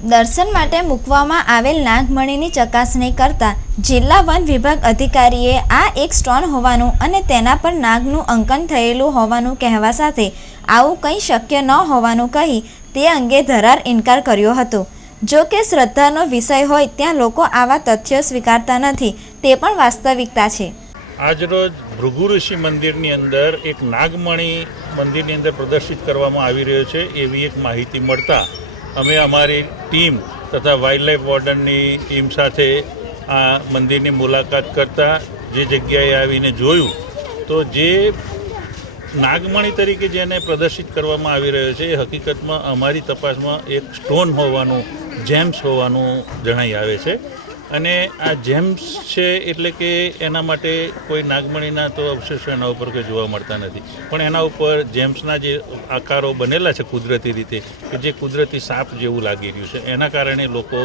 દર્શન માટે મૂકવામાં આવેલ નાગમણીની ચકાસણી કરતા જિલ્લા વન વિભાગ અધિકારીએ આ એક સ્ટોન હોવાનું અને તેના પર નાગનું અંકન થયેલું હોવાનું કહેવા સાથે આવું કંઈ શક્ય ન હોવાનું કહી તે અંગે ધરાર ઇનકાર કર્યો હતો। જો કે શ્રદ્ધાનો વિષય હોય ત્યાં લોકો આવા તથ્યો સ્વીકારતા નથી, તે પણ વાસ્તવિકતા છે। આજરોજ ભૃગુ ઋષિ મંદિરની અંદર એક નાગમણી મંદિરની અંદર પ્રદર્શિત કરવામાં આવી રહ્યો છે એવી એક માહિતી મળતા અમે અમારી ટીમ તથા વાઇલ્ડલાઇફ વોર્ડનની ટીમ સાથે આ મંદિરની મુલાકાત કરતા જે જગ્યાએ આવીને જોયું તો જે નાગમણી તરીકે જેને પ્રદર્શિત કરવામાં આવી રહ્યો છે એ હકીકતમાં અમારી તપાસમાં એક સ્ટોન હોવાનું, જેમ્સ હોવાનું જણાઈ આવે છે। અને આ જેમ્સ છે એટલે કે એના માટે કોઈ નાગમણીના તો અવશેષો એના ઉપર કોઈ જોવા મળતા નથી, પણ એના ઉપર જેમ્સના જે આકારો બનેલા છે કુદરતી રીતે કે જે કુદરતી સાપ જેવું લાગી રહ્યું છે, એના કારણે લોકો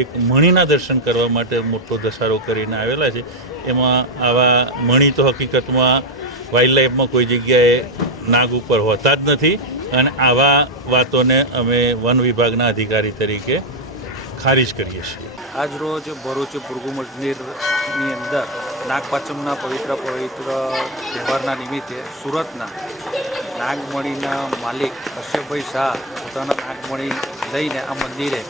એક મણીના દર્શન કરવા માટે મોટો ધસારો કરીને આવેલા છે। એમાં આવા મણી તો હકીકતમાં વાઇલ્ડલાઇફમાં કોઈ જગ્યાએ નાગ ઉપર હોતા જ નથી અને આવા વાતોને અમે વન વિભાગના અધિકારી તરીકે ખારીજ કરીએ છીએ। આજ રોજ ભરૂચ ભૃગુ મંદિરની અંદર નાગપાંચમના પવિત્ર તહેવારના નિમિત્તે સુરતના નાગમણીના માલિક કશ્યપભાઈ શાહ પોતાના નાગમણી લઈને આ મંદિરે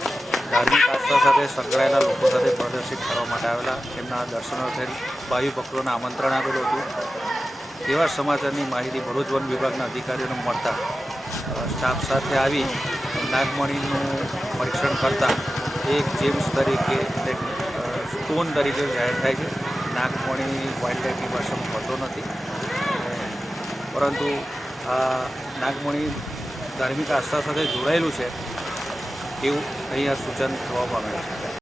ધાર્મિક આસ્થા સાથે સંકળાયેલા લોકો સાથે પ્રદર્શિત કરવા માટે આવેલા। એમના દર્શનાર્થે ભાવિ ભક્તોને આમંત્રણ આપેલું હતું। એવા સમાચારની માહિતી ભરૂચ વન વિભાગના અધિકારીઓને મળતા સ્ટાફ સાથે આવી નાગમણીનું પરીક્ષણ કરતાં એક જેમ્સ તરીકે સ્ટોન તરીકે જાહેર થાય છે। નાગમણી વાઇલ્ડલાઇફની ભાષામાં હોતો નથી, પરંતુ આ નાગમણી ધાર્મિક આસ્થા સાથે જોડાયેલું છે એવું અહીંયા સૂચન થવા પામેલું છે।